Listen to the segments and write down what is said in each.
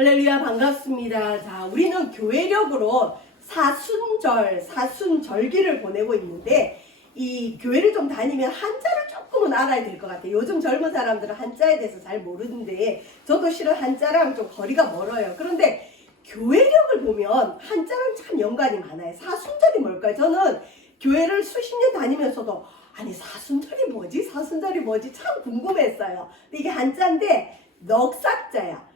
할렐루야, 반갑습니다. 자, 우리는 교회력으로 사순절기를 보내고 있는데, 이 교회를 좀 다니면 한자를 조금은 알아야 될 것 같아요. 요즘 젊은 사람들은 한자에 대해서 잘 모르는데, 저도 실은 한자랑 좀 거리가 멀어요. 그런데 교회력을 보면 한자랑 참 연관이 많아요. 사순절이 뭘까요? 저는 교회를 수십 년 다니면서도 아니 사순절이 뭐지? 참 궁금했어요. 근데 이게 한자인데 넉삭자야.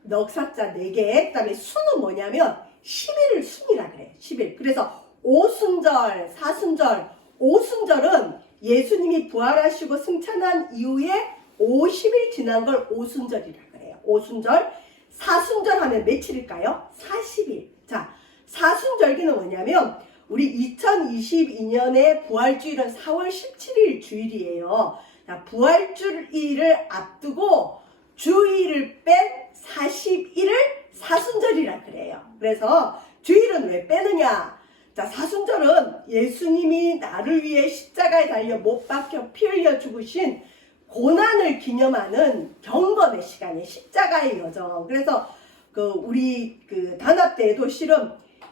넉삭자 4개. 그다음에 순은 뭐냐면 10일을 순이라 그래. 10일. 그래서 오순절, 사순절, 오순절은 예수님이 부활하시고 승천한 이후에 50일 지난 걸 오순절이라 그래요. 오순절. 사순절 하면 며칠일까요? 40일. 자, 사순절기는 뭐냐면 우리 2022년의 부활주일은 4월 17일 주일이에요. 자, 부활주일을 앞두고 주일을 뺀 40일을 사순절이라 그래요. 그래서 주일은 왜 빼느냐? 자, 사순절은 예수님이 나를 위해 십자가에 달려 못 박혀 피 흘려 죽으신 고난을 기념하는 경건의 시간이에요. 십자가의 여정. 그래서 우리 단합 때에도 실은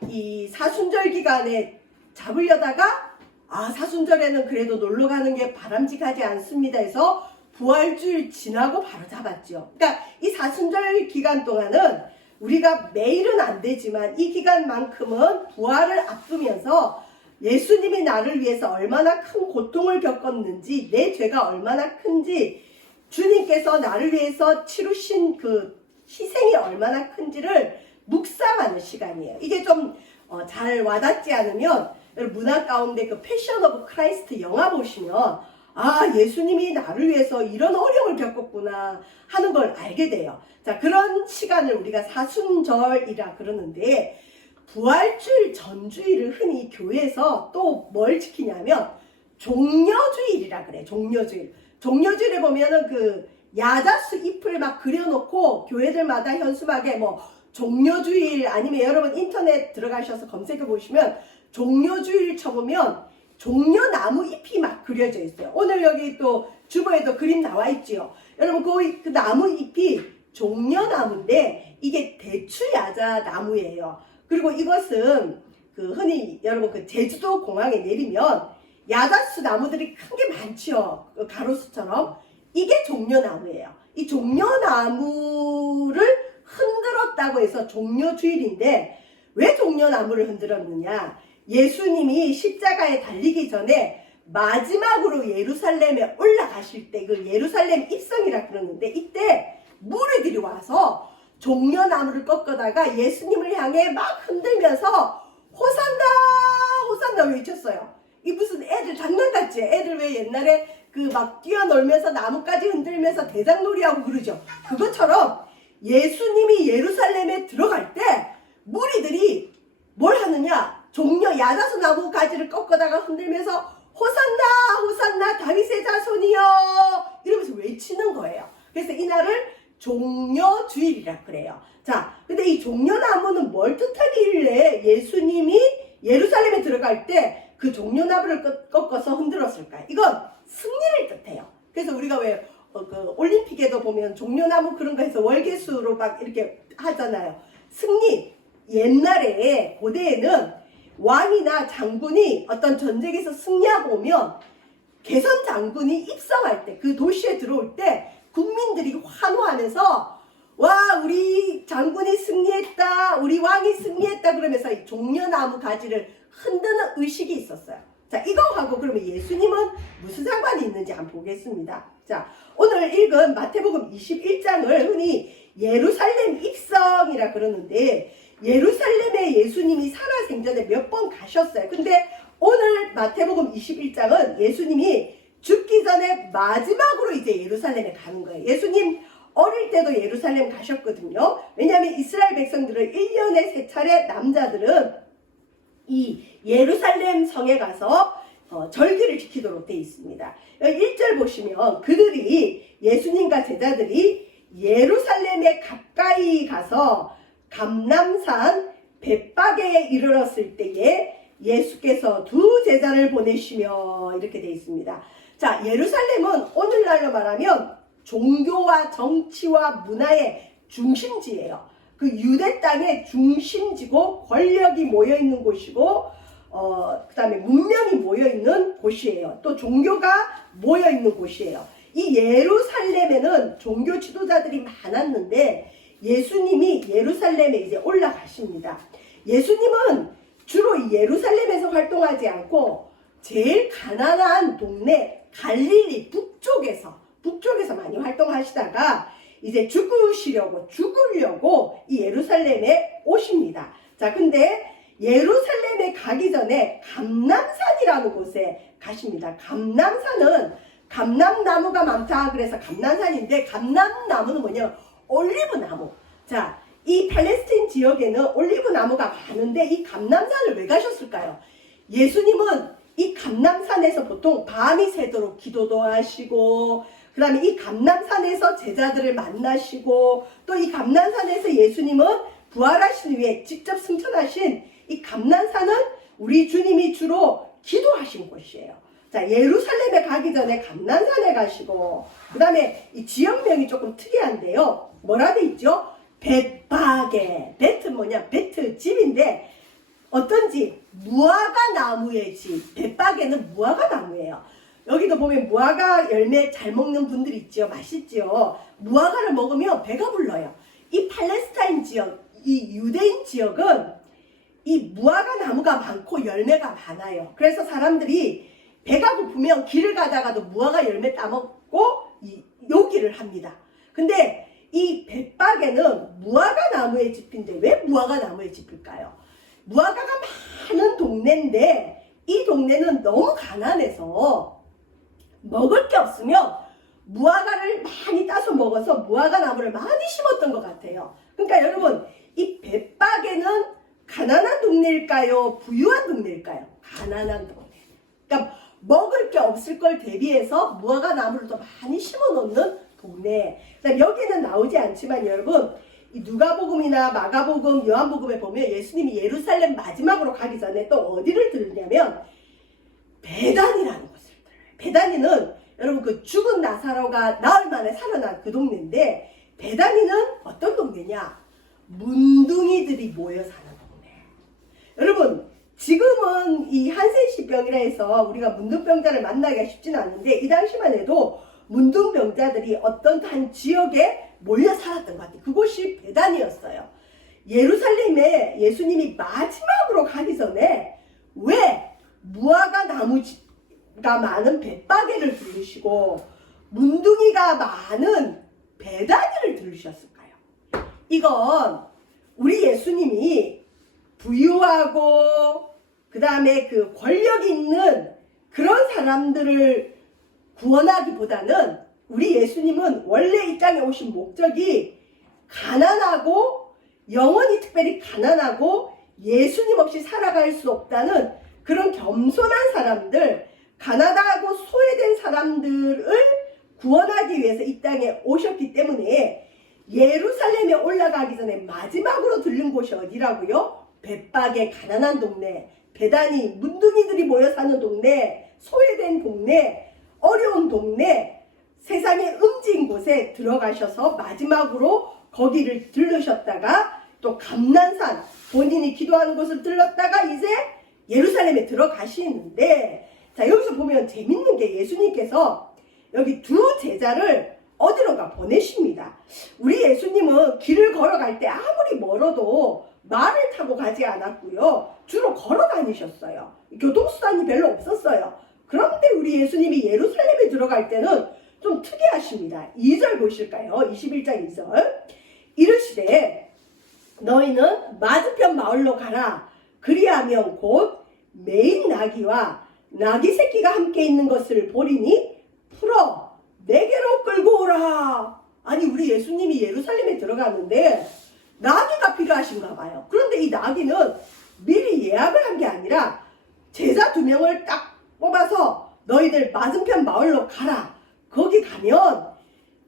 이 사순절 기간에 잡으려다가 사순절에는 그래도 놀러 가는 게 바람직하지 않습니다 해서 부활주일 지나고 바로 잡았죠. 그러니까 이 사순절 기간 동안은 우리가 매일은 안 되지만 이 기간만큼은 부활을 앞두면서 예수님이 나를 위해서 얼마나 큰 고통을 겪었는지, 내 죄가 얼마나 큰지, 주님께서 나를 위해서 치르신 그 희생이 얼마나 큰지를 묵상하는 시간이에요. 이게 좀 잘 와닿지 않으면 문화 가운데 그 패션 오브 크라이스트 영화 보시면 예수님이 나를 위해서 이런 어려움을 겪었구나 하는 걸 알게 돼요. 자, 그런 시간을 우리가 사순절이라 그러는데 부활주일 전주일을 흔히 교회에서 또 뭘 지키냐면 종려주일이라 그래. 종려주일. 종려주일에 보면은 그 야자수 잎을 막 그려놓고 교회들마다 현수막에 종려주일 아니면 여러분 인터넷 들어가셔서 검색해 보시면 종려주일 쳐보면 종려나무 잎이 막 그려져 있어요. 오늘 여기 또 주보에도 그림 나와 있지요. 여러분 그 나무 잎이 종려나무인데 이게 대추야자 나무예요. 그리고 이것은 흔히 여러분 제주도 공항에 내리면 야자수 나무들이 큰 게 많죠. 가로수처럼. 이게 종려나무예요. 이 종려나무를 흔들었다고 해서 종려주일인데 왜 종려나무를 흔들었느냐? 예수님이 십자가에 달리기 전에 마지막으로 예루살렘에 올라가실 때 그 예루살렘 입성이라 그러는데 이때 무리들이 와서 종려나무를 꺾어다가 예수님을 향해 막 흔들면서 호산나 호산나 외쳤어요. 이 무슨 애들 장난 같지? 애들 왜 옛날에 막 뛰어놀면서 나무까지 흔들면서 대장놀이하고 그러죠. 그것처럼 예수님이 예루살렘에 들어갈 때 무리들이 뭘 하느냐? 야자수 나무 가지를 꺾어다가 흔들면서 호산나 호산나 다윗의 자손이여 이러면서 외치는 거예요. 그래서 이날을 종려주일이라 그래요. 자, 근데 이 종려나무는 뭘 뜻하길래 예수님이 예루살렘에 들어갈 때 그 종려나무를 꺾어서 흔들었을까요? 이건 승리를 뜻해요. 그래서 우리가 왜 올림픽에도 보면 종려나무 그런 거 해서 월계수로 막 이렇게 하잖아요. 승리. 옛날에 고대에는 왕이나 장군이 어떤 전쟁에서 승리하고 오면 개선 장군이 입성할 때 그 도시에 들어올 때 국민들이 환호하면서 와 우리 장군이 승리했다 우리 왕이 승리했다 그러면서 이 종려나무 가지를 흔드는 의식이 있었어요. 자, 이거하고 그러면 예수님은 무슨 상관이 있는지 한번 보겠습니다. 자, 오늘 읽은 마태복음 21장을 흔히 예루살렘 입성이라 그러는데 예루살렘에 예수님이 살아생전에 몇 번 가셨어요. 근데 오늘 마태복음 21장은 예수님이 죽기 전에 마지막으로 이제 예루살렘에 가는 거예요. 예수님 어릴 때도 예루살렘 가셨거든요. 왜냐하면 이스라엘 백성들은 1년에 3차례 남자들은 이 예루살렘 성에 가서 절기를 지키도록 되어 있습니다. 1절 보시면 그들이 예수님과 제자들이 예루살렘에 가까이 가서 감람산 벳박에 이르렀을 때에 예수께서 2 제자를 보내시며 이렇게 되어 있습니다. 자, 예루살렘은 오늘날로 말하면 종교와 정치와 문화의 중심지예요. 그 유대 땅의 중심지고 권력이 모여있는 곳이고 그 다음에 문명이 모여있는 곳이에요. 또 종교가 모여있는 곳이에요. 이 예루살렘에는 종교 지도자들이 많았는데 예수님이 예루살렘에 이제 올라가십니다. 예수님은 주로 이 예루살렘에서 활동하지 않고 제일 가난한 동네 갈릴리 북쪽에서 많이 활동하시다가 이제 죽으려고 이 예루살렘에 오십니다. 자, 근데 예루살렘에 가기 전에 감람산이라는 곳에 가십니다. 감람산은 감람나무가 많다 그래서 감람산인데 감람나무는 뭐냐면 올리브나무. 자, 이 팔레스타인 지역에는 올리브나무가 많은데 이 감람산을 왜 가셨을까요? 예수님은 이 감람산에서 보통 밤이 새도록 기도도 하시고 그 다음에 이 감람산에서 제자들을 만나시고 또 이 감람산에서 예수님은 부활하신 후에 직접 승천하신 이 감람산은 우리 주님이 주로 기도하신 곳이에요. 자, 예루살렘에 가기 전에 감람산에 가시고 그 다음에 이 지역명이 조금 특이한데요. 뭐라 돼 있죠? 벳바게. 벳은 뭐냐? 베트 집인데 어떤 집? 무화과 나무의 집. 벳바게는 무화과 나무예요. 여기도 보면 무화과 열매 잘 먹는 분들 있죠. 맛있죠. 무화과를 먹으면 배가 불러요. 이 팔레스타인 지역, 이 유대인 지역은 이 무화과 나무가 많고 열매가 많아요. 그래서 사람들이 배가 고프면 길을 가다가도 무화과 열매 따먹고 요기를 합니다. 근데 이 벳바게는 무화과 나무의 집인데 왜 무화과 나무의 집일까요? 무화과가 많은 동네인데 이 동네는 너무 가난해서 먹을 게 없으면 무화과를 많이 따서 먹어서 무화과 나무를 많이 심었던 것 같아요. 그러니까 여러분 이 벳바게는 가난한 동네일까요? 부유한 동네일까요? 가난한 동네. 그러니까 먹을 게 없을 걸 대비해서 무화과 나무를 더 많이 심어 놓는 동네. 여기는 나오지 않지만 여러분 이 누가복음이나 마가복음, 요한복음에 보면 예수님이 예루살렘 마지막으로 가기 전에 또 어디를 들으냐면 베단이라는 곳을 들어요. 베단이는 여러분 그 죽은 나사로가 나흘 만에 살아난 그 동네인데 베단이는 어떤 동네냐? 문둥이들이 모여 사는 동네. 여러분 지금은 이 한센시병이라 해서 우리가 문둥병자를 만나기가 쉽지는 않은데 이 당시만 해도 문둥병자들이 어떤 한 지역에 몰려 살았던 것 같아요. 그곳이 베단이었어요. 예루살렘에 예수님이 마지막으로 가기 전에 왜 무화과 나무가 많은 벳바게를 들르시고 문둥이가 많은 베다니를 들으셨을까요? 이건 우리 예수님이 부유하고 그 다음에 그 권력 있는 그런 사람들을 구원하기보다는 우리 예수님은 원래 이 땅에 오신 목적이 가난하고 영원히 특별히 가난하고 예수님 없이 살아갈 수 없다는 그런 겸손한 사람들, 가난하고 소외된 사람들을 구원하기 위해서 이 땅에 오셨기 때문에 예루살렘에 올라가기 전에 마지막으로 들른 곳이 어디라고요? 벳바게 가난한 동네, 베다니 문둥이들이 모여 사는 동네, 소외된 동네, 어려운 동네, 세상의 음지인 곳에 들어가셔서 마지막으로 거기를 들르셨다가 또 감람산 본인이 기도하는 곳을 들렀다가 이제 예루살렘에 들어가시는데 자 여기서 보면 재밌는 게 예수님께서 여기 두 제자를 어디론가 보내십니다. 우리 예수님은 길을 걸어갈 때 아무리 멀어도 말을 타고 가지 않았고요. 주로 걸어 다니셨어요. 교통수단이 별로 없었어요. 그런데 우리 예수님이 예루살렘에 들어갈 때는 좀 특이하십니다. 2절 보실까요? 21장 2절. 이르시되 너희는 맞은편 마을로 가라. 그리하면 곧 매인 나귀와 나귀 새끼가 함께 있는 것을 보리니 풀어 내게로 끌고 오라. 아니 우리 예수님이 예루살렘에 들어갔는데 나귀가 필요하신가 봐요. 그런데 이 나귀는 미리 예약을 한 게 아니라 제자 2명을 딱 뽑아서 너희들 맞은편 마을로 가라. 거기 가면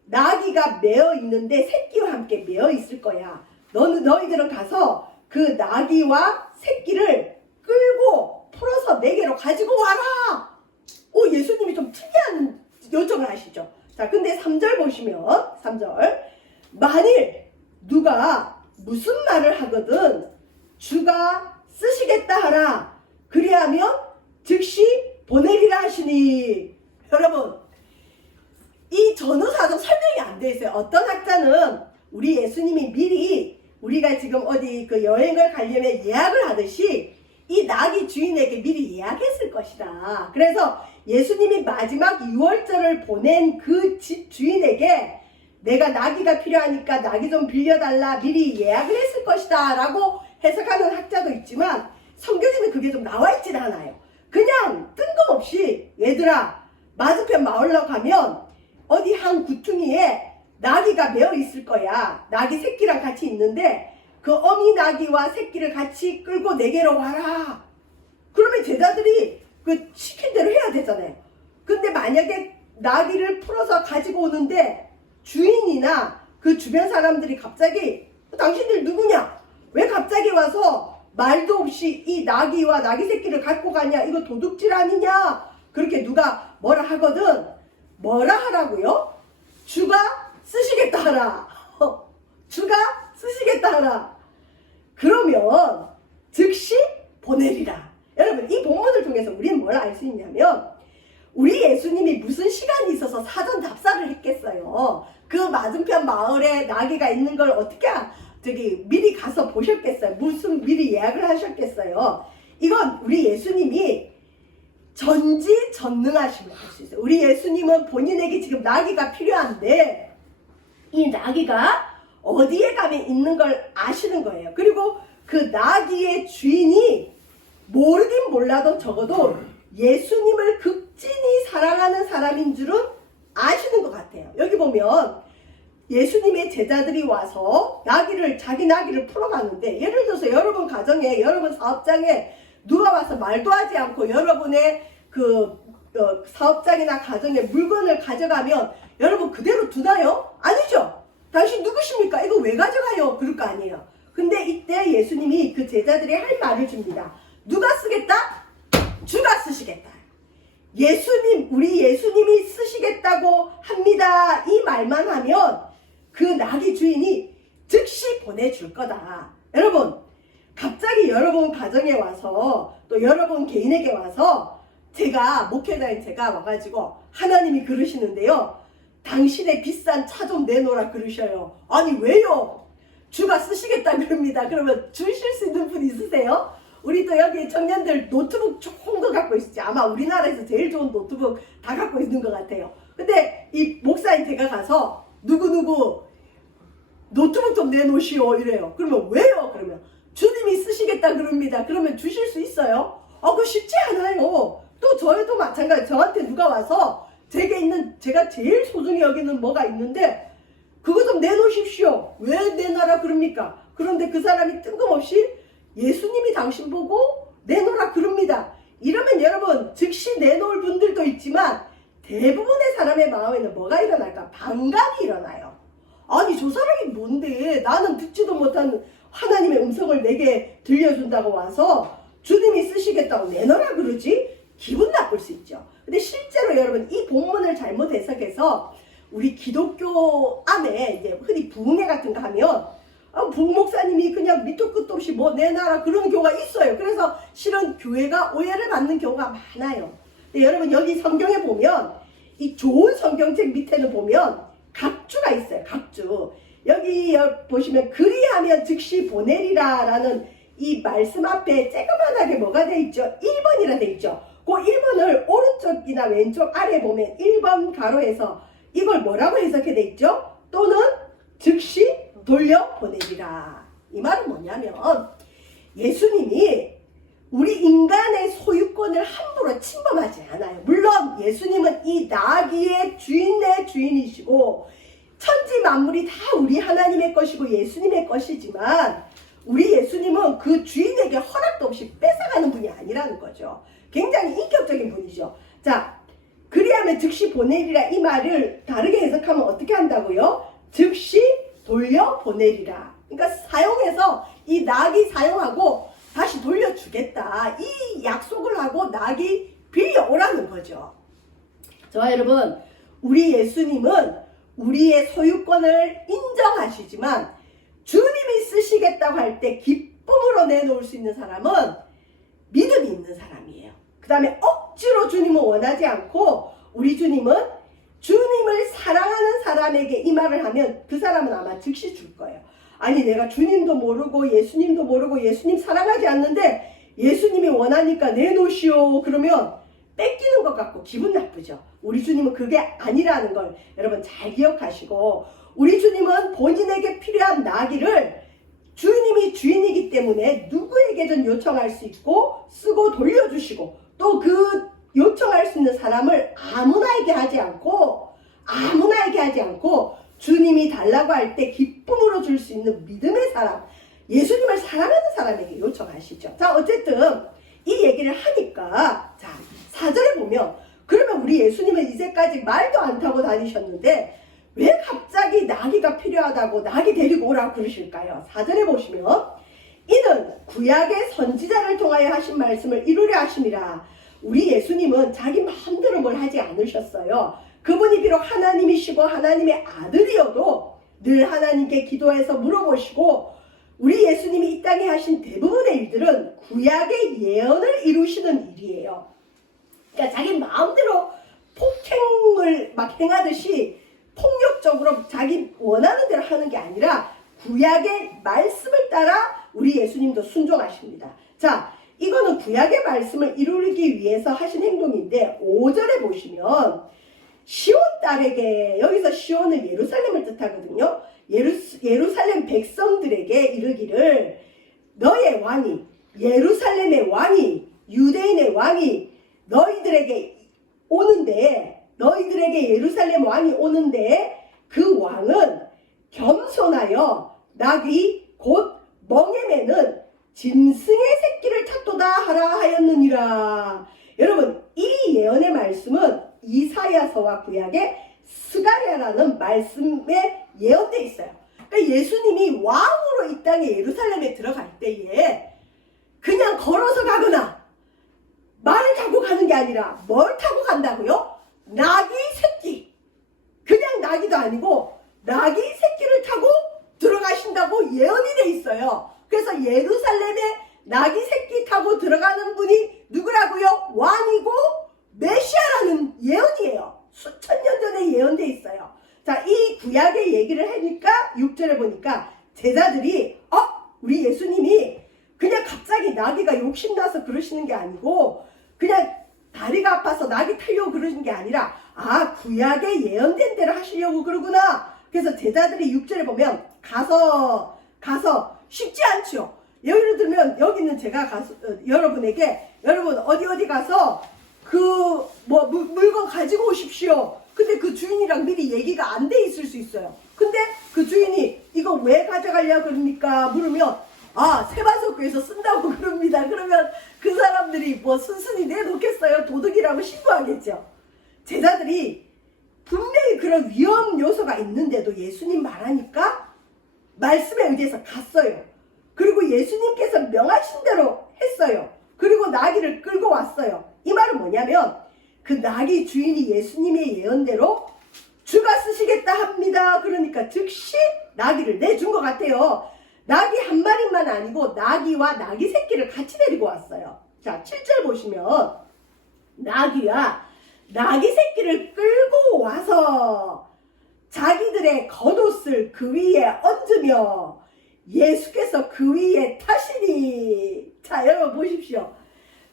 나귀가 매어 있는데 새끼와 함께 매어 있을 거야. 너희들은 가서 그 나귀와 새끼를 끌고 풀어서 내게로 가지고 와라. 오, 예수님이 좀 특이한 요청을 하시죠. 자, 근데 3절 보시면 3절 만일 누가 무슨 말을 하거든 주가 쓰시겠다 하라. 그리하면 즉시 보내리라 하시니. 여러분, 이 전후사도 설명이 안 돼 있어요. 어떤 학자는 우리 예수님이 미리 우리가 지금 어디 그 여행을 가려면 예약을 하듯이 이 나귀 주인에게 미리 예약했을 것이다. 그래서 예수님이 마지막 6월절을 보낸 그 집 주인에게 내가 나귀가 필요하니까 나귀 좀 빌려달라 미리 예약을 했을 것이다 라고 해석하는 학자도 있지만 성경에는 그게 좀 나와 있질 않아요. 그냥 뜬금없이 얘들아 맞은편 마을로 가면 어디 한 구퉁이에 나귀가 매어 있을 거야. 나귀 새끼랑 같이 있는데 그 어미 나귀와 새끼를 같이 끌고 내게로 와라. 그러면 제자들이 그 시킨 대로 해야 되잖아요. 근데 만약에 나귀를 풀어서 가지고 오는데 주인이나 그 주변 사람들이 갑자기 당신들 누구냐? 왜 갑자기 와서 말도 없이 이 나귀와 나귀 새끼를 갖고 가냐? 이거 도둑질 아니냐? 그렇게 누가 뭐라 하거든. 뭐라 하라고요? 주가 쓰시겠다 하라. 주가 쓰시겠다 하라. 그러면 즉시 보내리라. 여러분, 이 본문을 통해서 우리는 뭘 알 수 있냐면 우리 예수님이 무슨 시간이 있어서 사전 답사를 했겠어요. 그 맞은편 마을에 나귀가 있는 걸 어떻게 미리 가서 보셨겠어요. 무슨 미리 예약을 하셨겠어요. 이건 우리 예수님이 전지전능하심을 할 수 있어요. 우리 예수님은 본인에게 지금 나귀가 필요한데 이 나귀가 어디에 가면 있는 걸 아시는 거예요. 그리고 그 나귀의 주인이 모르긴 몰라도 적어도 예수님을 극진히 사랑하는 사람인 줄은 아시는 것 같아요. 여기 보면 예수님의 제자들이 와서 자기 나귀를 풀어가는데, 예를 들어서 여러분 가정에, 여러분 사업장에 누가 와서 말도 하지 않고 여러분의 사업장이나 가정에 물건을 가져가면 여러분 그대로 두나요? 아니죠. 당신 누구십니까? 이거 왜 가져가요? 그럴 거 아니에요. 근데 이때 예수님이 그 제자들이 할 말을 줍니다. 누가 쓰겠다? 주가 쓰시겠다. 우리 예수님이 쓰시겠다고 합니다. 이 말만 하면 그 나귀 주인이 즉시 보내줄 거다. 여러분, 갑자기 여러분 가정에 와서 또 여러분 개인에게 와서 목회자인 제가 와가지고 하나님이 그러시는데요. 당신의 비싼 차 좀 내놓으라 그러셔요. 아니 왜요? 주가 쓰시겠다 그럽니다. 그러면 주실 수 있는 분 있으세요? 우리 또 여기 청년들 노트북 좋은 거 갖고 있지. 아마 우리나라에서 제일 좋은 노트북 다 갖고 있는 것 같아요. 근데 이 목사인 제가 가서 누구누구 노트북 좀 내놓으시오 이래요. 그러면 왜요? 그러면 주님이 쓰시겠다 그럽니다. 그러면 주실 수 있어요? 그거 쉽지 않아요. 또 저희도 마찬가지. 저한테 누가 와서 제가 제일 소중히 여기는 뭐가 있는데 그거 좀 내놓으십시오. 왜 내놔라 그럽니까? 그런데 그 사람이 뜬금없이 예수님이 당신 보고 내놓으라 그럽니다. 이러면 여러분 즉시 내놓을 분들도 있지만 대부분의 사람의 마음에는 뭐가 일어날까? 반감이 일어나요. 아니 저 사람이 뭔데 나는 듣지도 못한 하나님의 음성을 내게 들려준다고 와서 주님이 쓰시겠다고 내놔라 그러지? 기분 나쁠 수 있죠. 근데 실제로 여러분 이 본문을 잘못 해석해서 우리 기독교 안에 이제 흔히 부흥회 같은 거 하면 부목사님이 그냥 밑도 끝도 없이 뭐 내놔라 그러는 경우가 있어요. 그래서 실은 교회가 오해를 받는 경우가 많아요. 근데 여러분 여기 성경에 보면 이 좋은 성경책 밑에는 보면 각주가 있어요. 각주. 여기 보시면 그리하면 즉시 보내리라 라는 이 말씀 앞에 쬐그만하게 뭐가 돼 있죠? 1번이라 돼 있죠. 그 1번을 오른쪽이나 왼쪽 아래 보면 1번 가로에서 이걸 뭐라고 해석해 돼 있죠? 또는 즉시 돌려보내리라. 이 말은 뭐냐면 예수님이 우리 인간의 소유권을 함부로 침범하지 않아요. 물론 예수님은 이 나귀의 주인의 주인이시고 천지 만물이 다 우리 하나님의 것이고 예수님의 것이지만 우리 예수님은 그 주인에게 허락도 없이 뺏어가는 분이 아니라는 거죠. 굉장히 인격적인 분이죠. 자, 그리하면 즉시 보내리라 이 말을 다르게 해석하면 어떻게 한다고요? 즉시 돌려보내리라. 그러니까 사용해서 이 낙이 사용하고 다시 돌려주겠다. 이 약속을 하고 낙이 빌려오라는 거죠. 저와 여러분, 우리 예수님은 우리의 소유권을 인정하시지만 주님이 쓰시겠다고 할 때 기쁨으로 내놓을 수 있는 사람은 믿음이 있는 사람이에요. 그 다음에 억지로 주님을 원하지 않고 우리 주님은 주님을 사랑하는 사람에게 이 말을 하면 그 사람은 아마 즉시 줄 거예요. 아니 내가 주님도 모르고 예수님도 모르고 예수님 사랑하지 않는데 예수님이 원하니까 내놓으시오 그러면 뺏기는 것 같고 기분 나쁘죠. 우리 주님은 그게 아니라는 걸 여러분 잘 기억하시고 우리 주님은 본인에게 필요한 나귀를 주님이 주인이기 때문에 누구에게든 요청할 수 있고 쓰고 돌려주시고 또 그 요청할 수 있는 사람을 아무나에게 하지 않고 주님이 달라고 할 때 기쁨으로 줄 수 있는 믿음의 사람, 예수님을 사랑하는 사람에게 요청하시죠. 자, 어쨌든 이 얘기를 하니까 자 4절에 보면 그러면 우리 예수님은 이제까지 말도 안 타고 다니셨는데 왜 갑자기 나귀가 필요하다고 나귀 데리고 오라고 그러실까요? 4절에 보시면 이는 구약의 선지자를 통하여 하신 말씀을 이루려 하심이라. 우리 예수님은 자기 마음대로 뭘 하지 않으셨어요. 그분이 비록 하나님이시고 하나님의 아들이어도 늘 하나님께 기도해서 물어보시고 우리 예수님이 이 땅에 하신 대부분의 일들은 구약의 예언을 이루시는 일이에요. 그러니까 자기 마음대로 폭행을 막 행하듯이 폭력적으로 자기 원하는 대로 하는 게 아니라 구약의 말씀을 따라 우리 예수님도 순종하십니다. 자, 이거는 구약의 말씀을 이루기 위해서 하신 행동인데 5절에 보시면 시온 딸에게, 여기서 시온은 예루살렘을 뜻하거든요. 예루살렘 백성들에게 이르기를 너의 왕이, 예루살렘의 왕이, 유대인의 왕이 너희들에게 예루살렘 왕이 오는데 그 왕은 겸손하여 나귀 곧 멍에 매는 짐승의 새끼를 탔도다 하라 하였느니라. 여러분 이 예언의 말씀은 이사야서와 구약의 스가랴라는 말씀에 예언되어 있어요. 그러니까 예수님이 왕으로 이 땅에 예루살렘에 들어갈 때에 그냥 걸어서 가거나 말을 타고 가는 게 아니라 뭘 타고 간다고요? 나귀 새끼. 그냥 나귀도 아니고 나귀 새끼를 타고 들어가신다고 예언이 돼 있어요. 그래서 예루살렘에 나귀 새끼 타고 들어가는 분이 누구라고요? 왕이고 메시아라는 예언이에요. 수천 년 전에 예언돼 있어요. 자, 이 구약의 얘기를 하니까 6절에 보니까 제자들이 우리 예수님이 그냥 갑자기 나귀가 욕심나서 그러시는 게 아니고 그냥 다리가 아파서 나귀 타려고 그러신 게 아니라 구약에 예언된 대로 하시려고 그러구나. 그래서 제자들이 6절에 보면 가서 쉽지 않죠. 예를 들면 여기는 제가 가서 여러분에게 여러분 어디 가서 물건 가지고 오십시오. 근데 그 주인이랑 미리 얘기가 안 돼 있을 수 있어요. 근데 그 주인이 이거 왜 가져가려고 그럽니까? 물으면 세반석교에서 쓴다고 그럽니다. 그러면 그 사람들이 순순히 내놓겠어요? 도둑이라고 신고하겠죠. 제자들이 분명히 그런 위험 요소가 있는데도 예수님 말하니까 말씀에 의해서 갔어요. 그리고 예수님께서 명하신 대로 했어요. 그리고 나귀를 끌고 왔어요. 이 말은 뭐냐면 그 나귀 주인이 예수님의 예언대로 주가 쓰시겠다 합니다. 그러니까 즉시 나귀를 내준 것 같아요. 나귀 한 마리만 아니고 나귀와 나귀 새끼를 같이 데리고 왔어요. 자, 7절 보시면 나귀와 나귀 새끼를 끌고 와서 자기들의 겉옷을 그 위에 얹으며 예수께서 그 위에 타시니. 자, 여러분 보십시오.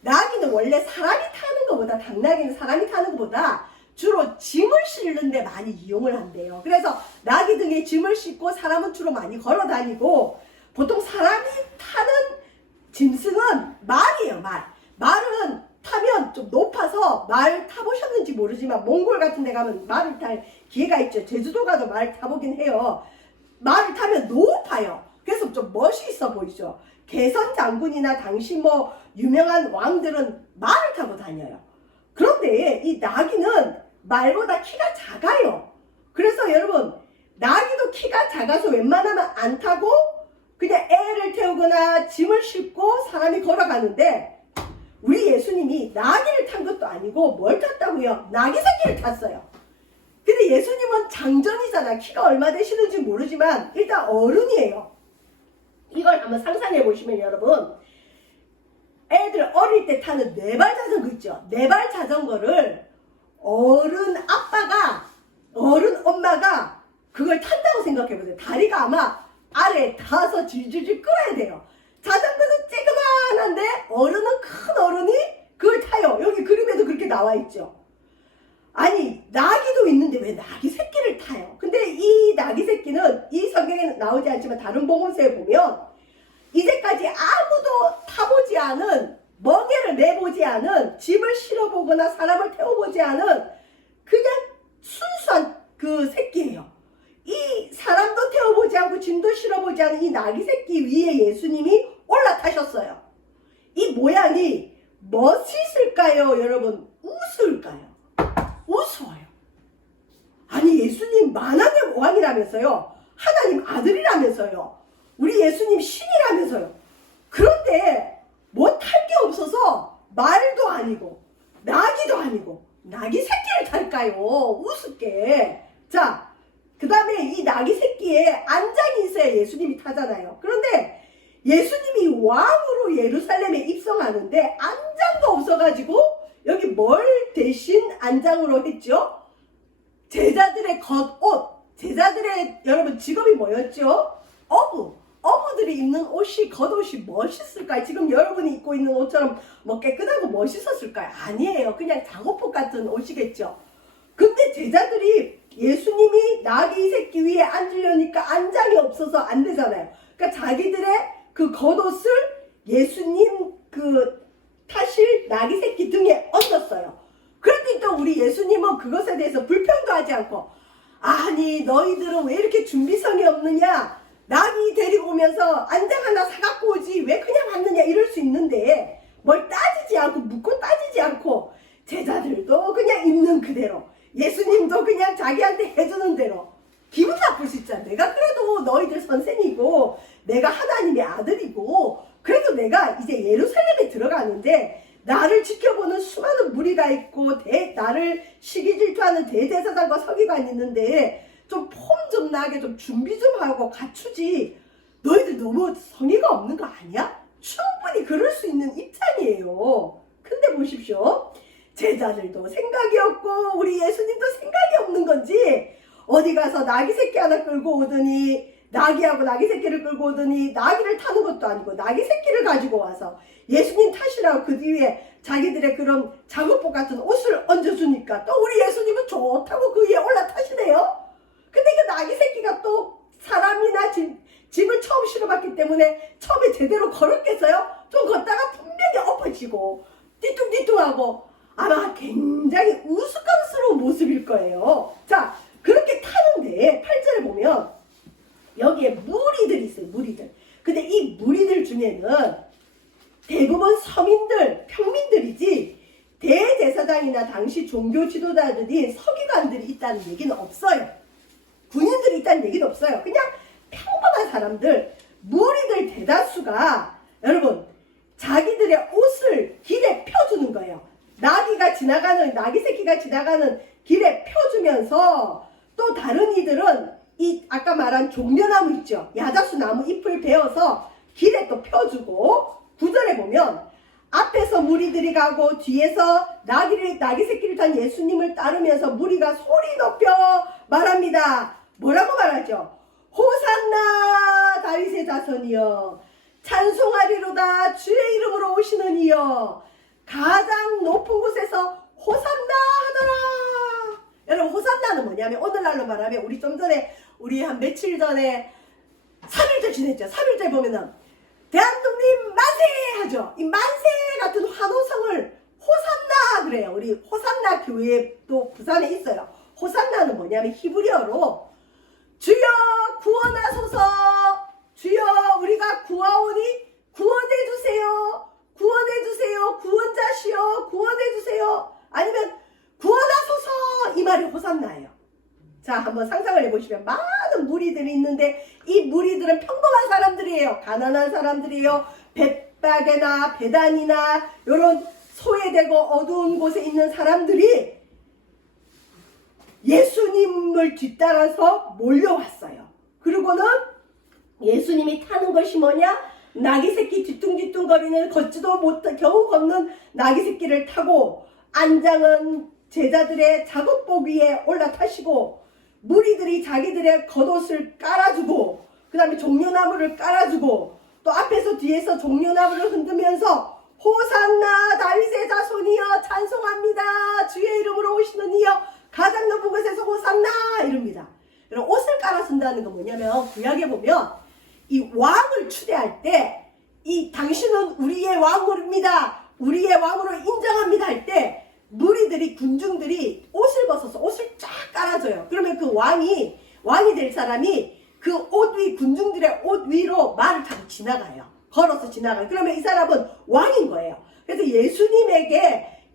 나귀는 원래 사람이 타는 것보다, 당나귀는 사람이 타는 것보다 주로 짐을 싣는 데 많이 이용을 한대요. 그래서 나귀 등에 짐을 싣고 사람은 주로 많이 걸어 다니고, 보통 사람이 타는 짐승은 말이에요. 말은 타면 좀 높아서 말 타보셨는지 모르지만 몽골 같은 데 가면 말을 탈 기회가 있죠. 제주도 가도 말 타보긴 해요. 말을 타면 높아요. 그래서 좀 멋이 있어 보이죠. 개선 장군이나 당시 유명한 왕들은 말을 타고 다녀요. 그런데 이 나귀는 말보다 키가 작아요. 그래서 여러분 나귀도 키가 작아서 웬만하면 안 타고 그냥 애를 태우거나 짐을 싣고 사람이 걸어가는데 우리 예수님이 나귀를 탄 것도 아니고 뭘 탔다고요? 나귀 새끼를 탔어요. 근데 예수님은 장정이잖아. 키가 얼마 되시는지 모르지만 일단 어른이에요. 한번 상상해 보시면 여러분, 애들 어릴 때 타는 네발 자전거 있죠. 네발 자전거를 어른 아빠가, 어른 엄마가 그걸 탄다고 생각해 보세요. 다리가 아마 아래 닿아서 질질질 끌어야 돼요. 자전거는 쬐그만한데 어른은, 큰 어른이 그걸 타요. 여기 그림에도 그렇게 나와 있죠. 아니, 나귀도 있는데 왜 나귀 새끼를 타요? 근데 이 나귀 새끼는 이 성경에는 나오지 않지만 다른 복음서에 보면 이제까지 아무도 타보지 않은, 멍에를 내보지 않은, 집을 실어보거나 사람을 태워보지 않은 그냥 순수한 그 새끼예요. 이 사람도 태워보지 않고 짐도 실어보지 않은 이 나귀 새끼 위에 예수님이 올라타셨어요. 이 모양이 멋있을까요? 여러분, 우스울까요? 우스워요. 아니, 예수님 만왕의 왕이라면서요. 하나님 아들이라면서요. 우리 예수님 신이라면서요. 그런데 뭐 탈 게 없어서 말도 아니고 나귀도 아니고 나귀 새끼를 탈까요? 우습게. 자, 그 다음에 이 나귀 새끼에 안장이 있어야 예수님이 타잖아요. 그런데 예수님이 왕으로 예루살렘에 입성하는데 안장도 없어가지고 여기 뭘 대신 안장으로 했죠? 제자들의 겉옷. 제자들의 여러분 직업이 뭐였죠? 어부들이 입는 옷이, 겉옷이 멋있을까요? 지금 여러분이 입고 있는 옷처럼 뭐 깨끗하고 멋있었을까요? 아니에요. 그냥 작업복 같은 옷이겠죠. 근데 제자들이 예수님이 나귀 새끼 위에 앉으려니까 안장이 없어서 안 되잖아요. 그러니까 자기들의 그 겉옷을 예수님 그 타실 나귀 새끼 등에 얹었어요. 그런데 또 우리 예수님은 그것에 대해서 불평도 하지 않고, 아니 너희들은 왜 이렇게 준비성이 없느냐, 나귀 데리고 오면서 안장 하나 사갖고 오지 왜 그냥 왔느냐 이럴 수 있는데, 뭘 따지지 않고 묻고 따지지 않고 제자들도 그냥 있는 그대로, 예수님도 그냥 자기한테 해주는 대로. 기분 나쁠 수 있잖아. 내가 그래도 너희들 선생이고 내가 하나님의 아들이고 그래도 내가 이제 예루살렘에 들어가는데 나를 지켜보는 수많은 무리가 있고 나를 시기 질투하는 대제사장과 서기관이 있는데 좀 폼 좀 나게 좀 준비 좀 하고 갖추지. 너희들 너무 성의가 없는 거 아니야? 충분히 그럴 수 있는 입장이에요. 근데 보십시오. 제자들도 생각이 없고 우리 예수님도 생각이 없는 건지 어디 가서 나귀 새끼 하나 끌고 오더니, 나귀하고 나귀 새끼를 끌고 오더니 나귀를 타는 것도 아니고 나귀 새끼를 가지고 와서 예수님 타시라고 그 뒤에 자기들의 그런 작업복 같은 옷을 얹어주니까 또 우리 예수님은 좋다고 그 위에 올라타시네요. 근데 그 나귀 새끼가 또 사람이나 짐을 처음 실어봤기 때문에 처음에 제대로 걸었겠어요? 좀 걷다가 분명히 엎어지고 뒤뚱뒤뚱하고 아마 굉장히 우스꽝스러운 모습일 거예요. 자, 그렇게 타는데 8절에 보면 여기에 무리들이 있어요. 무리들. 근데 이 무리들 중에는 대부분 서민들, 평민들이지 대제사장이나 당시 종교 지도자들이, 서기관들이 있다는 얘기는 없어요. 군인들이 있다는 얘기는 없어요. 그냥 평범한 사람들, 무리들 대다수가 여러분 자기들의 옷을 길에 펴주는 거예요. 나귀 새끼가 지나가는 길에 펴주면서 또 다른 이들은 이 아까 말한 종려나무 있죠. 야자수 나무 잎을 베어서 길에 또 펴주고, 9절에 보면 앞에서 무리들이 가고 뒤에서 나귀 새끼를 탄 예수님을 따르면서 무리가 소리 높여 말합니다. 뭐라고 말하죠? 호산나 다윗의 자손이여, 찬송하리로다 주의 이름으로 오시는 이여, 가장 높은 곳에서 호산나 하더라. 여러분, 호산나는 뭐냐면 오늘날로 말하면 우리 좀 전에 우리 한 며칠 전에 3일절 지냈죠. 3일절 보면은 대한독립 만세 하죠. 이 만세 같은 환호성을 호산나 그래요. 우리 호산나 교회 또 부산에 있어요. 호산나는 뭐냐면 히브리어로 주여 구원하소서, 주여 우리가 구하오니 구원해주세요, 구원해주세요, 구원자시여 구원해주세요, 아니면 구원하소서, 이 말이 호산나예요. 자, 한번 상상을 해보시면 많은 무리들이 있는데 이 무리들은 평범한 사람들이에요. 가난한 사람들이에요. 벳박이나 베단이나 이런 소외되고 어두운 곳에 있는 사람들이 예수님을 뒤따라서 몰려왔어요. 그리고는 예수님이 타는 것이 뭐냐? 나귀 새끼 뒤뚱뒤뚱거리는 걷지도 못해 겨우 걷는 나귀 새끼를 타고 안장은 제자들의 작업복 위에 올라타시고 무리들이 자기들의 겉옷을 깔아주고 그 다음에 종려나무를 깔아주고 또 앞에서 뒤에서 종려나무를 흔들면서 호산나 다윗의 자손이여 찬송합니다. 주의 이름으로 오시는 이여 가장 높은 곳에서 호산나 이럽니다. 그럼 옷을 깔아준다는 건 뭐냐면 구약에 보면 이 왕을 추대할 때 이 당신은 우리의 왕입니다. 우리의 왕으로 인정합니다 할 때 무리들이 군중들이 옷을 벗어서 옷을 쫙 깔아줘요. 그러면 그 왕이 될 사람이 그 옷 위 군중들의 옷 위로 말을 타고 지나가요. 걸어서 지나가요. 그러면 이 사람은 왕인 거예요. 그래서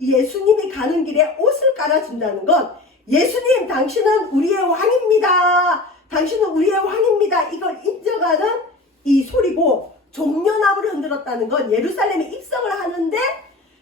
예수님이 가는 길에 옷을 깔아준다는 건 예수님 당신은 우리의 왕입니다. 당신은 우리의 왕입니다. 이걸 인정하는 이 소리고 종려나무를 흔들었다는 건 예루살렘에 입성을 하는데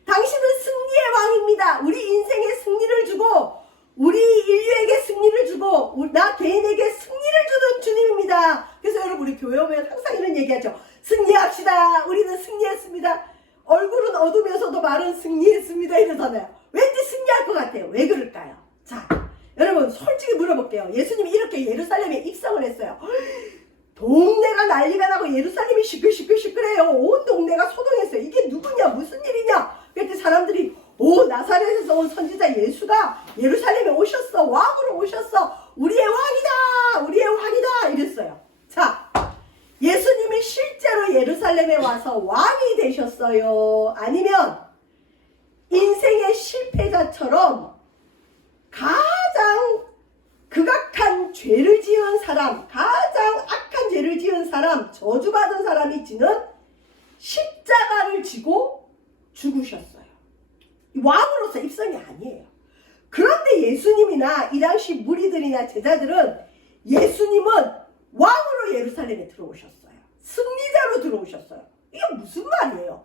당신은 승리의 왕입니다. 우리 인생에 승리를 주고 우리 인류에게 승리를 주고 나 개인에게 승리를 주는 주님입니다. 그래서 여러분 우리 교회 오면 항상 이런 얘기하죠. 승리합시다. 우리는 승리했습니다. 얼굴은 어두면서도 말은 승리했습니다 이러잖아요. 왠지 승리할 것 같아요. 왜 그럴까요? 자, 여러분 솔직히 물어볼게요. 예수님이 이렇게 예루살렘에 입성을 했어요. 동네가 난리가 나고 예루살렘이 시끌시끌시끌해요. 온 동네가 소동했어요. 이게 누구냐 무슨 일이냐. 그때 사람들이 오 나사렛에서 온 선지자 예수가 예루살렘에 오셨어. 왕으로 오셨어. 우리의 왕이다. 우리의 왕이다 이랬어요. 자, 예수님이 실제로 예루살렘에 와서 왕이 되셨어요? 아니면 인생의 실패자처럼 가장 극악한 죄를 지은 사람, 가장 악한 죄를 지은 사람, 저주받은 사람이 지는 십자가를 지고 죽으셨어요. 왕으로서 입성이 아니에요. 그런데 예수님이나 이 당시 무리들이나 제자들은 예수님은 왕으로 예루살렘에 들어오셨어요. 승리자로 들어오셨어요. 이게 무슨 말이에요?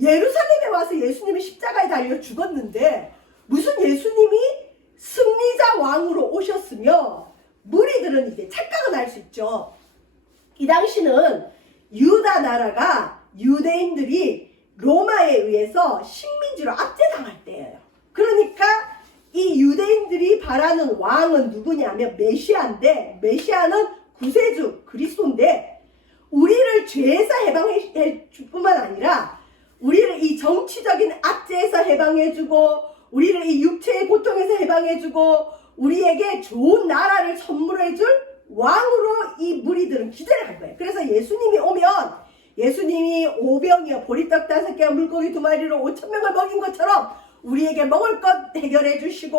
예루살렘에 와서 예수님이 십자가에 달려 죽었는데 무슨 예수님이 승리자 왕으로 오셨으며 무리들은 이제 착각은 할 수 있죠. 이 당시는 유다 나라가 유대인들이 로마에 의해서 식민지로 압제당할 때예요. 그러니까 이 유대인들이 바라는 왕은 누구냐면 메시아인데 메시아는 구세주 그리스도인데 우리를 죄에서 해방해 줄 뿐만 아니라 우리를 이 정치적인 압제에서 해방해주고 우리를 이 육체의 고통에서 해방해주고 우리에게 좋은 나라를 선물해줄 왕으로 이 무리들은 기대를 할 거예요. 그래서 예수님이 오면 예수님이 오병이어 보리떡 5개와 물고기 2마리로 5,000명을 먹인 것처럼 우리에게 먹을 것 해결해 주시고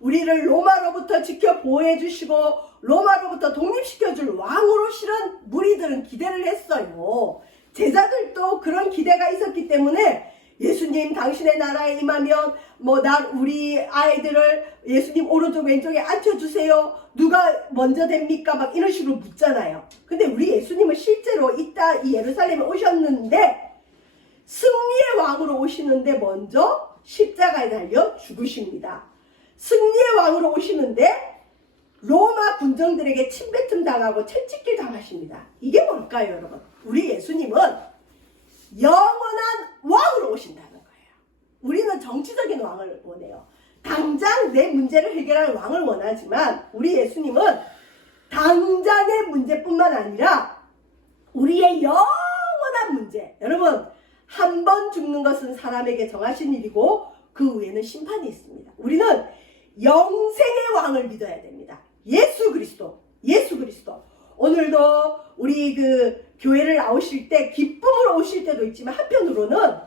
우리를 로마로부터 지켜 보호해 주시고 로마로부터 독립시켜줄 왕으로 실은 무리들은 기대를 했어요. 제자들도 그런 기대가 있었기 때문에 예수님 당신의 나라에 임하면 우리 아이들을 예수님 오른쪽 왼쪽에 앉혀주세요. 누가 먼저 됩니까? 막 이런 식으로 묻잖아요. 근데 우리 예수님은 실제로 이 예루살렘에 오셨는데 승리의 왕으로 오시는데 먼저 십자가에 달려 죽으십니다. 승리의 왕으로 오시는데 로마 군정들에게 침뱉음 당하고 채찍질 당하십니다. 이게 뭘까요, 여러분? 우리 예수님은 영원한 왕으로 오신다는 거예요. 우리는 정치적인 왕을 원해요. 당장 내 문제를 해결할 왕을 원하지만 우리 예수님은 당장의 문제뿐만 아니라 우리의 영원한 문제. 여러분, 한 번 죽는 것은 사람에게 정하신 일이고 그 후에는 심판이 있습니다. 우리는 영생의 왕을 믿어야 됩니다. 예수 그리스도. 오늘도 우리 교회를 나오실 때 기쁨으로 오실 때도 있지만 한편으로는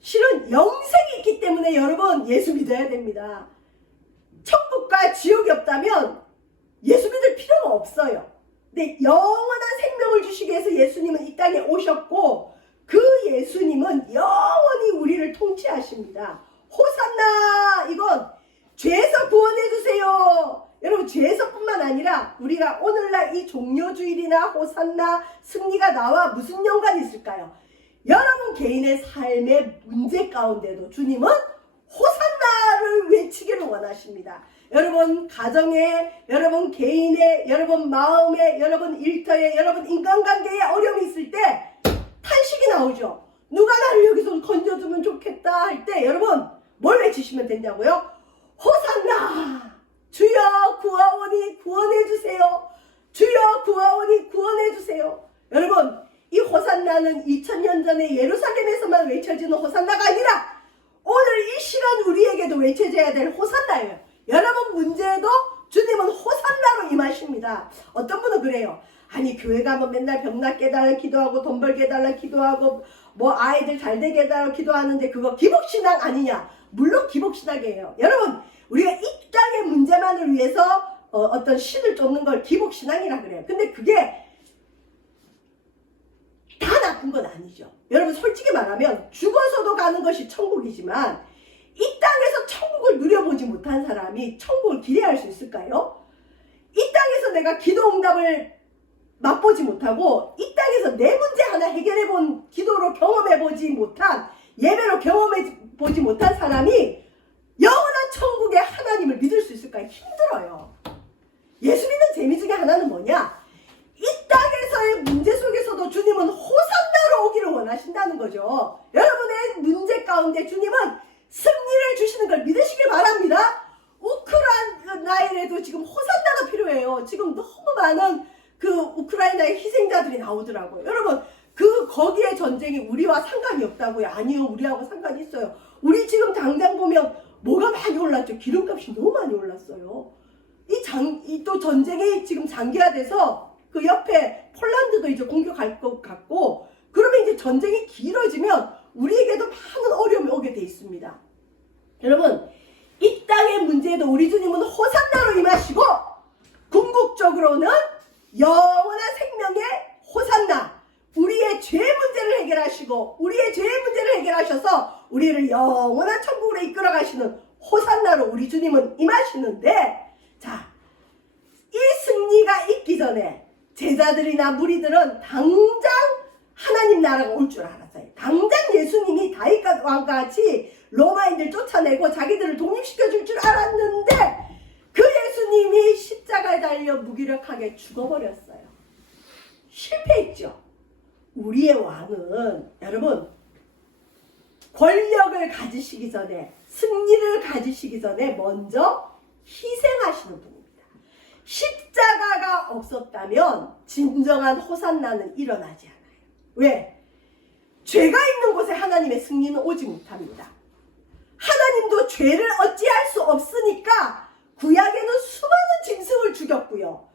실은 영생이 있기 때문에 여러분 예수 믿어야 됩니다. 천국과 지옥이 없다면 예수 믿을 필요가 없어요. 근데 영원한 생명을 주시기 위해서 예수님은 이 땅에 오셨고 그 예수님은 영원히 우리를 통치하십니다. 호산나! 이건 죄에서 구원해 주세요. 여러분 죄에서뿐만 아니라 우리가 오늘날 이 종료주일이나 호산나 승리가 나와 무슨 연관이 있을까요? 여러분 개인의 삶의 문제 가운데도 주님은 호산나를 외치기를 원하십니다. 여러분 가정에, 여러분 개인의, 여러분 마음에, 여러분 일터에, 여러분 인간관계에 어려움이 있을 때 나오죠. 누가 나를 여기서 건져주면 좋겠다 할 때 여러분 뭘 외치시면 되냐고요? 호산나! 주여 구하오니 구원해주세요. 주여 구하오니 구원해주세요. 여러분 이 호산나는 2000년 전에 예루살렘에서만 외쳐지는 호산나가 아니라 오늘 이 시간 우리에게도 외쳐져야 될 호산나예요. 여러분 문제도 주님은 호산나로 임하십니다. 어떤 분은 그래요. 아니 교회 가면 맨날 병 낫게 해달라 기도하고 돈 벌게 해달라 기도하고 뭐 아이들 잘 되게 해달라 기도하는데 그거 기복신앙 아니냐? 물론 기복신앙이에요. 여러분 우리가 이 땅의 문제만을 위해서 어떤 신을 쫓는 걸 기복신앙이라 그래요. 근데 그게 다 나쁜 건 아니죠. 여러분 솔직히 말하면 죽어서도 가는 것이 천국이지만 이 땅에서 천국을 누려보지 못한 사람이 천국을 기대할 수 있을까요? 이 땅에서 내가 기도 응답을 맛보지 못하고 이 땅에서 내 문제 하나 해결해본 기도로 경험해보지 못한 예배로 경험해보지 못한 사람이 영원한 천국의 하나님을 믿을 수 있을까요? 힘들어요. 예수 믿는 재미 중에 하나는 뭐냐? 이 땅에서의 문제 속에서도 주님은 호산나로 오기를 원하신다는 거죠. 여러분의 문제 가운데 주님은 승리를 주시는 걸 믿으시길 바랍니다. 우크라이나에도 지금 호산나가 필요해요. 지금 너무 많은 그 우크라이나의 희생자들이 나오더라고요. 여러분 거기에 전쟁이 우리와 상관이 없다고요? 아니요, 우리하고 상관이 있어요. 우리 지금 당장 보면 뭐가 많이 올랐죠? 기름값이 너무 많이 올랐어요. 또 전쟁이 지금 장기화돼서 그 옆에 폴란드도 이제 공격할 것 같고 그러면 이제 전쟁이 길어지면 우리에게도 많은 어려움이 오게 돼 있습니다. 여러분 이 땅의 문제에도 우리 주님은 호산나로 임하시고 궁극적으로는 영원한 생명의 호산나 우리의 죄 문제를 해결하시고 우리의 죄 문제를 해결하셔서 우리를 영원한 천국으로 이끌어 가시는 호산나로 우리 주님은 임하시는데 자, 이 승리가 있기 전에 제자들이나 무리들은 당장 하나님 나라가 올 줄 알았어요. 당장 예수님이 다윗 왕과 같이 로마인들 쫓아내고 자기들을 독립시켜 줄 줄 알았는데 그 예수님이 십자가에 달려 무기력하게 죽어버렸어요. 실패했죠. 우리의 왕은 여러분 권력을 가지시기 전에 승리를 가지시기 전에 먼저 희생하시는 분입니다. 십자가가 없었다면 진정한 호산나는 일어나지 않아요. 왜? 죄가 있는 곳에 하나님의 승리는 오지 못합니다. 하나님도 죄를 어찌할 수 없으니까 구약에는 수많은 짐승을 죽였고요.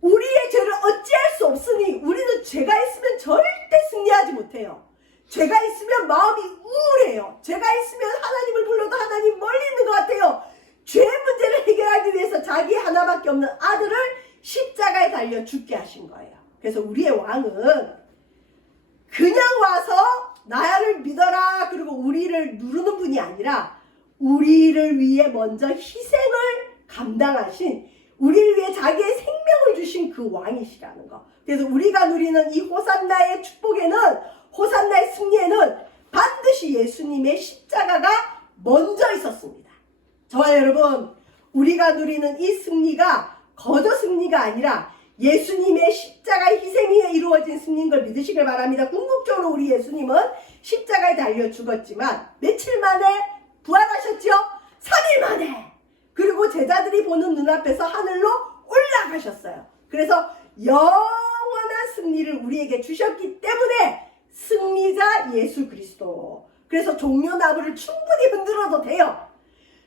우리의 죄를 어찌할 수 없으니 우리는 죄가 있으면 절대 승리하지 못해요. 죄가 있으면 마음이 우울해요. 죄가 있으면 하나님을 불러도 하나님 멀리 있는 것 같아요. 죄 문제를 해결하기 위해서 자기 하나밖에 없는 아들을 십자가에 달려 죽게 하신 거예요. 그래서 우리의 왕은 그냥 와서 나를 믿어라 그리고 우리를 누르는 분이 아니라 우리를 위해 먼저 희생을 감당하신 우리를 위해 자기의 생명을 주신 그 왕이시라는 거. 그래서 우리가 누리는 이 호산나의 축복에는 호산나의 승리에는 반드시 예수님의 십자가가 먼저 있었습니다. 저와 여러분 우리가 누리는 이 승리가 거저 승리가 아니라 예수님의 십자가의 희생에 이루어진 승리인 걸 믿으시길 바랍니다. 궁극적으로 우리 예수님은 십자가에 달려 죽었지만 며칠 만에 부활하셨죠? 3일 만에. 그리고 제자들이 보는 눈앞에서 하늘로 올라가셨어요. 그래서 영원한 승리를 우리에게 주셨기 때문에 승리자 예수 그리스도. 그래서 종려나무를 충분히 흔들어도 돼요.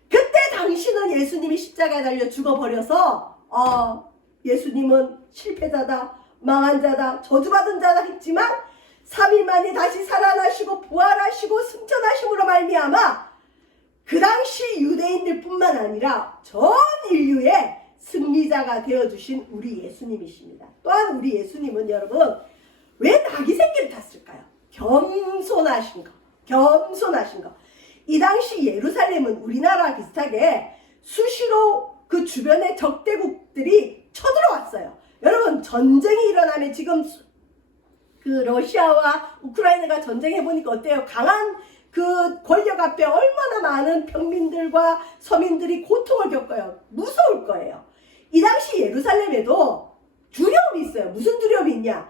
그때 당시는 예수님이 십자가에 달려 죽어버려서 예수님은 실패자다, 망한 자다, 저주받은 자다 했지만 3일 만에 다시 살아나시고 부활하시고 승천하심으로 말미암아 그 당시 유대인들 뿐만 아니라 전 인류의 승리자가 되어주신 우리 예수님이십니다. 또한 우리 예수님은 여러분 왜 나귀 새끼를 탔을까요? 겸손하신 거. 이 당시 예루살렘은 우리나라와 비슷하게 수시로 그 주변의 적대국들이 쳐들어왔어요. 여러분 전쟁이 일어나면 지금 그 러시아와 우크라이나가 전쟁해보니까 어때요? 강한 그 권력 앞에 얼마나 많은 평민들과 서민들이 고통을 겪어요. 무서울 거예요. 이 당시 예루살렘에도 두려움이 있어요. 무슨 두려움이 있냐?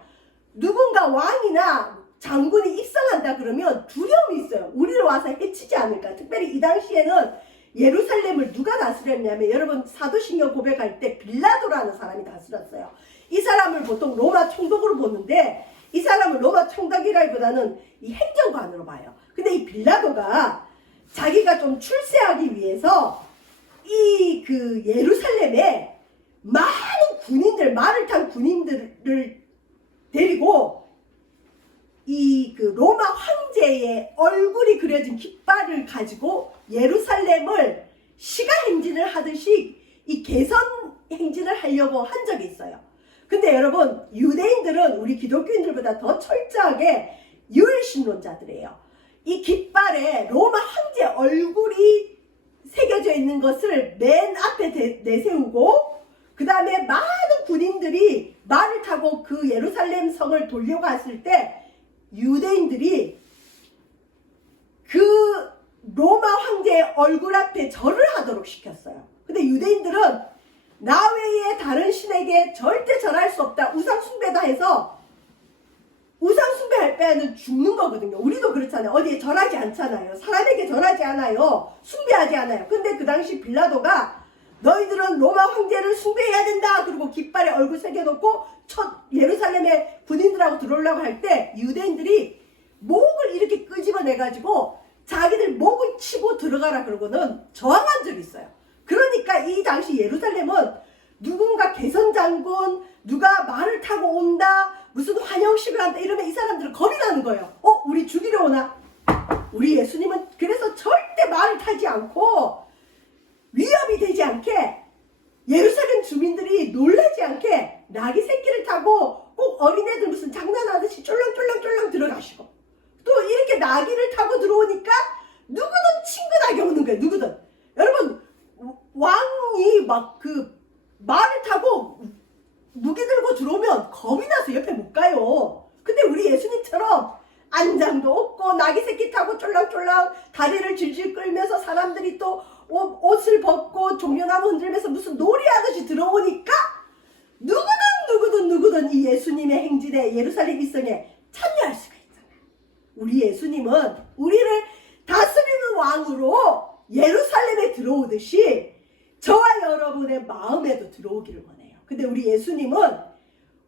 누군가 왕이나 장군이 입성한다 그러면 두려움이 있어요. 우리를 와서 해치지 않을까. 특별히 이 당시에는 예루살렘을 누가 다스렸냐면 여러분 사도신경 고백할 때 빌라도라는 사람이 다스렸어요. 이 사람을 보통 로마 총독으로 보는데 이 사람을 로마 총독이라기보다는 이 행정관으로 봐요. 근데 이 빌라도가 자기가 좀 출세하기 위해서 이 그 예루살렘에 많은 군인들, 말을 탄 군인들을 데리고 이 그 로마 황제의 얼굴이 그려진 깃발을 가지고 예루살렘을 시가 행진을 하듯이 이 개선 행진을 하려고 한 적이 있어요. 근데 여러분 유대인들은 우리 기독교인들보다 더 철저하게 유일신론자들이에요. 이 깃발에 로마 황제 얼굴이 새겨져 있는 것을 맨 앞에 내세우고 그 다음에 많은 군인들이 말을 타고 그 예루살렘 성을 돌려갔을 때 유대인들이 그 로마 황제의 얼굴 앞에 절을 하도록 시켰어요. 근데 유대인들은 나 외에 다른 신에게 절대 절할 수 없다. 우상 숭배다 해서 우상 숭배할 때는 죽는 거거든요. 우리도 그렇잖아요. 어디에 절하지 않잖아요. 사람에게 절하지 않아요. 숭배하지 않아요. 근데 그 당시 빌라도가 너희들은 로마 황제를 숭배해야 된다. 그리고 깃발에 얼굴 새겨놓고 첫 예루살렘에 군인들하고 들어오려고 할 때 유대인들이 목을 이렇게 끄집어내가지고 자기들 목을 치고 들어가라 그러고는 저항한 적이 있어요. 그러니까 이 당시 예루살렘은 누군가 개선장군, 누가 말을 타고 온다, 무슨 환영식을 한다 이러면 이 사람들은 겁이 나는 거예요. 우리 죽이러 오나? 우리 예수님은 그래서 절대 말을 타지 않고 위협이 되지 않게 예루살렘 주민들이 놀라지 않게 나귀 새끼를 타고 꼭 어린애들 무슨 장난하듯이 쫄랑쫄랑쫄랑 들어가시고 또 이렇게 나귀를 타고 들어오니까 누구든 친근하게 오는 거예요. 누구든. 여러분 왕이 막 그 말을 타고 무기 들고 들어오면 겁이 나서 옆에 못 가요. 근데 우리 예수님처럼 안장도 없고 나귀 새끼 타고 쫄랑쫄랑 다리를 질질 끌면서 사람들이 또 옷을 벗고 종려나무 흔들면서 무슨 놀이하듯이 들어오니까 누구든 이 예수님의 행진에 예루살렘 입성에 참여할 수가 있잖아요. 우리 예수님은 우리를 다스리는 왕으로 예루살렘에 들어오듯이 저와 여러분의 마음에도 들어오기를 원해요. 근데 우리 예수님은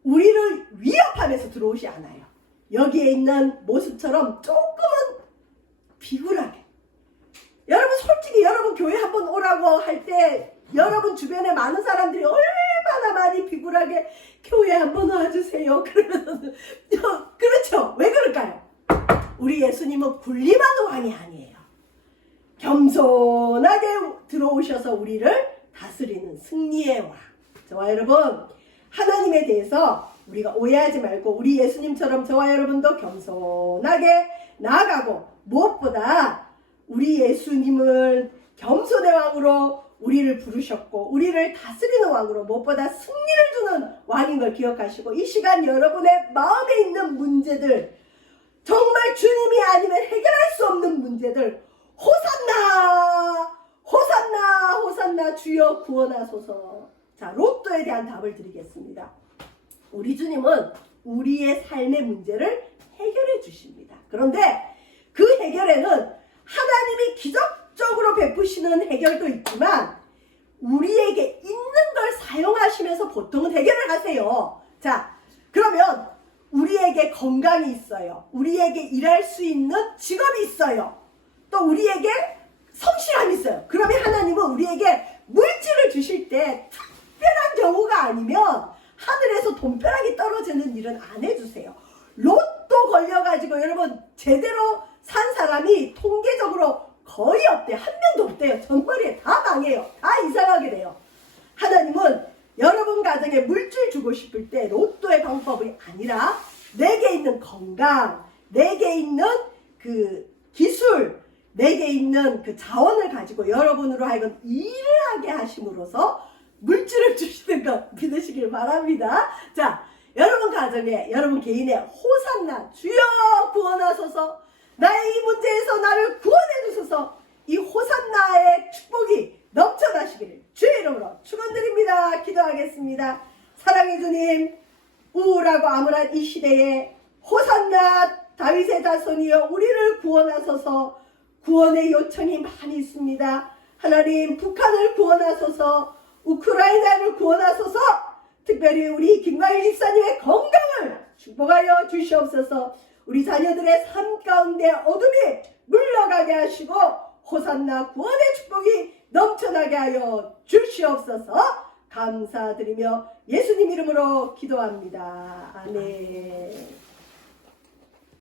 우리를 위협하면서 들어오지 않아요. 여기에 있는 모습처럼 조금은 비굴하게. 여러분 솔직히 여러분 교회 한번 오라고 할 때 여러분 주변에 많은 사람들이 얼마나 많이 비굴하게 교회 한번 와주세요. 그러면 그렇죠. 왜 그럴까요? 우리 예수님은 군림하는 왕이 아니에요. 겸손하게 들어오셔서 우리를 다스리는 승리의 왕. 저와 여러분 하나님에 대해서 우리가 오해하지 말고 우리 예수님처럼 저와 여러분도 겸손하게 나아가고 무엇보다 우리 예수님은 겸손의 왕으로 우리를 부르셨고 우리를 다스리는 왕으로 무엇보다 승리를 주는 왕인 걸 기억하시고 이 시간 여러분의 마음에 있는 문제들 정말 주님이 아니면 해결할 수 없는 문제들 호산나 호산나 호산나 주여 구원하소서. 자 로또에 대한 답을 드리겠습니다. 우리 주님은 우리의 삶의 문제를 해결해 주십니다. 그런데 그 해결에는 하나님이 기적적으로 베푸시는 해결도 있지만 우리에게 있는 걸 사용하시면서 보통은 해결을 하세요. 자 그러면 우리에게 건강이 있어요. 우리에게 일할 수 있는 직업이 있어요. 또 우리에게 성실함이 있어요. 그러면 하나님은 우리에게 물질을 주실 때 특별한 경우가 아니면 하늘에서 돈벼락이 떨어지는 일은 안 해주세요. 로또 걸려가지고 여러분 제대로 산 사람이 통계적으로 거의 없대요. 한 명도 없대요. 전머리에 다 망해요. 다 이상하게 돼요. 하나님은 여러분 가정에 물질 주고 싶을 때 로또의 방법이 아니라 내게 있는 건강, 내게 있는 그 기술, 내게 있는 그 자원을 가지고 여러분으로 하여금 일을 하게 하심으로써 물질을 주시는 것 믿으시길 바랍니다. 자, 여러분 가정에 여러분 개인의 호산나 주여 구원하소서. 나의 이 문제에서 나를 구원해 주소서. 이 호산나의 축복이 넘쳐나시기를 주의 이름으로 축원드립니다. 기도하겠습니다. 사랑의 주님, 우울하고 암울한 이 시대에 호산나 다윗의 자손이여 우리를 구원하소서. 구원의 요청이 많이 있습니다. 하나님, 북한을 구원하소서. 우크라이나를 구원하소서. 특별히 우리 김광일 집사님의 건강을 축복하여 주시옵소서. 우리 자녀들의 삶 가운데 어둠이 물러가게 하시고 호산나 구원의 축복이 넘쳐나게 하여 주시옵소서. 감사드리며 예수님 이름으로 기도합니다. 아멘.